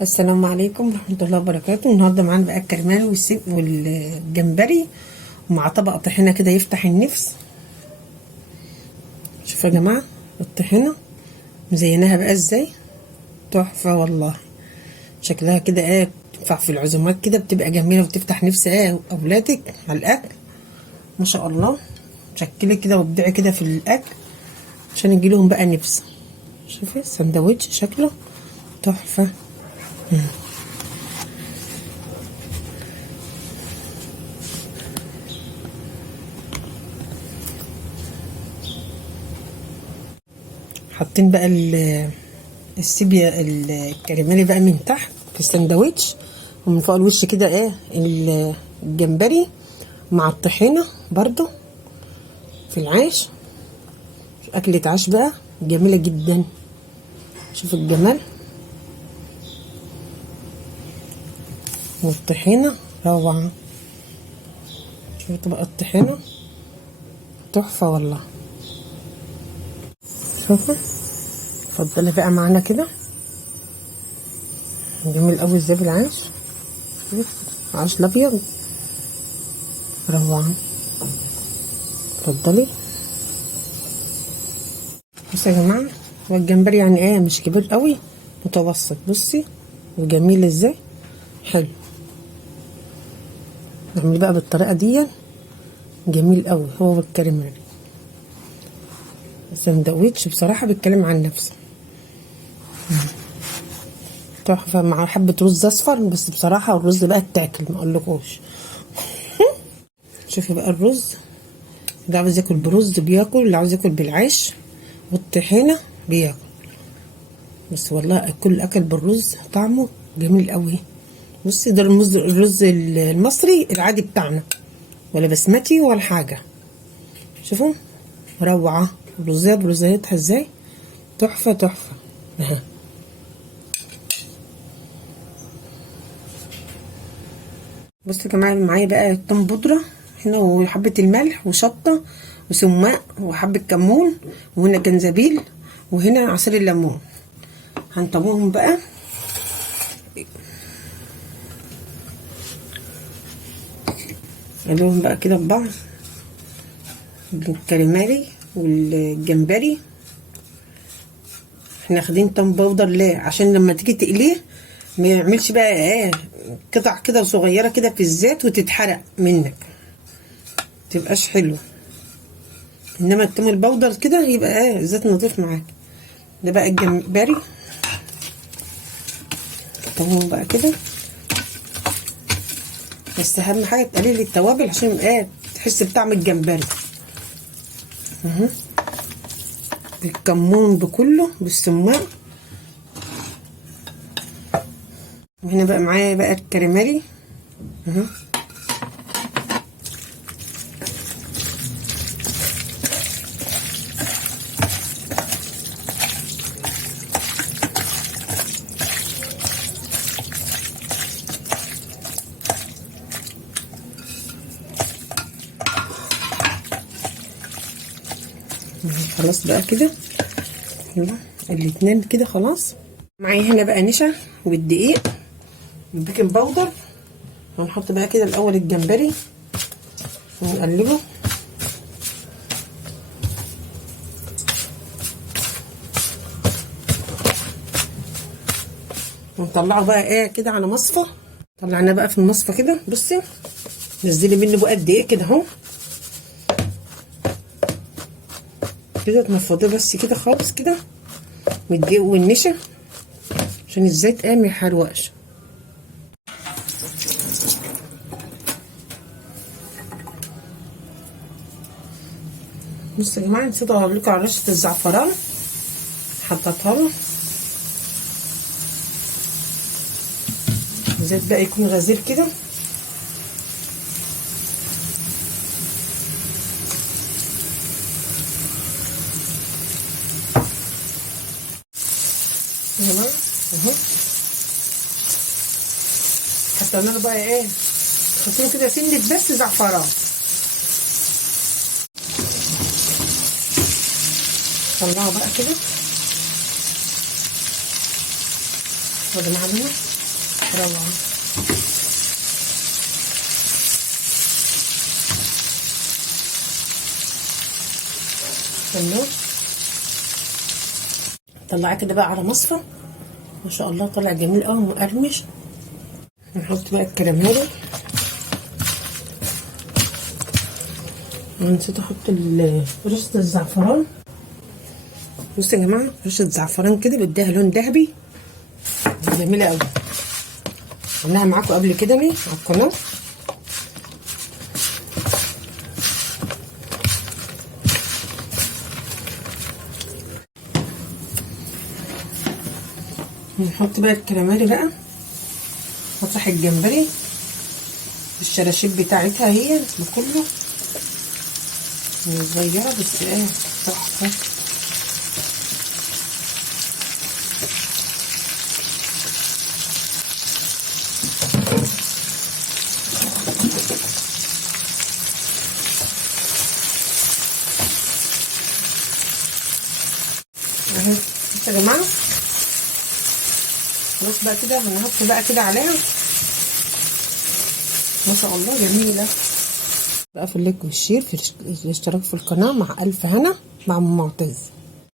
السلام عليكم ورحمة الله وبركاته. النهاردة معانا بقى الكرمان والجمبري ومع طبق طحينة كده يفتح النفس. شوفوا يا جماعة الطحينة مزيناها بقى ازاي، تحفة والله. شكلها كده تنفع في العزومات كده، بتبقى جميلة وتفتح نفس اولادك على الاكل ما شاء الله. شكلي كده وابدعي كده في الاكل عشان يجيلهم بقى نفس. شوفي السندوتش شكله تحفة. حاطين بقى السيبيا الكريمالي بقى من تحت في السندوتش، ومن فوق الوش كده الجمبري مع الطحينة برضو في العيش. أكلة عيش بقى جميلة جدا. شوف الجمال، والطحينة روعة. شوف طبق الطحينة تحفة والله. شوفوا اتفضلي بقى معانا كده، جميل قوي ازاي بالعيش. عيش الابيض روعة. اتفضلي. بصوا يا جماعة، هو الجمبري يعني مش كبير قوي، متوسط. بصي وجميل ازاي، حلو. نعمل بقى بالطريقة دي جميل قوي. هو الكريمالي سندوتش بصراحة بيتكلم عن نفسه، تحفة مع حبة رز اصفر. بس بصراحة الرز بقى اتاكل ما اقولكوش. شوفي بقى الرز، اللي عاوز ياكل برز بياكل، اللي عاوز ياكل بالعيش والطحينة بياكل. بس والله كل اكل بالرز طعمه جميل قوي. بصي ده الرز المصري العادي بتاعنا، ولا بسمتي ولا حاجة. شوفوا روعة. رزيتها ازاي تحفة تحفة اهي. بصوا يا جماعة، معايا بقى توم بودرة هنا، وحبة الملح وشطة وسماق وحبة كمون، وهنا جنزبيل، وهنا عصير الليمون. هنطبوهم بقى. نقلبهم بقى كده ببعض، الكاليماري والجمبري. احنا واخدين توم باودر ليه؟ عشان لما تيجي تقليه ما يعملش بقى قطع كده صغيره كده في الزيت وتتحرق منك، متبقاش حلوه. انما التوم البودر كده يبقى الزيت نضيف معاك. ده بقى الجمبري، طبعا بقى كده. بس اهم حاجه تقليل التوابل عشان تحس بطعم الجمبري. بالكمون بكله بالسماق. وهنا بقى معايا بقى الكريمالي خلاص بقى كده. الاتنين كده خلاص. معايا هنا بقى نشا والدقيق والبيكنج باودر. هنحط بقى كده الاول الجمبري ونقلبه. ونطلعه بقى كده على مصفى. طلعناه بقى في المصفى كده. بصي نزلي منه بقى قد ايه كده اهو، كده تنفضيه بس كده خالص كده، والدقيق والنشا عشان الزيت ما يحرقش. بصوا يا جماعه، نسيت اقول لكم على رشه الزعفران، حطيتها له. الزيت بقى يكون غزير كده. يا جماعه اهو، حطينا له بقى حطينا كده سنه بس زعفران. طلعه بقى كده. وده معلومه روعة. تمام. طلعيه كده بقى على مصفى. ما شاء الله طلع جميل قوي مقرمش. نحط بقى الكراميل. نسيت احط رشة الزعفران. بصوا يا جماعه، رشة زعفران كده بديها لون ذهبي جميله قوي. عملناها معاكم قبل كده على القناه. نحط بقى الكراميل بقى، مطرح الجمبري الشراشيب بتاعتها هي بكله صغيره بس ايه تحفه. اهي بصوا يا جماعه، خلاص بقى كده بنحط بقى كده عليها. ما شاء الله جميله بقى. في اللايك والشير، في الاشتراك في القناه، مع الف هنا مع ام معتز.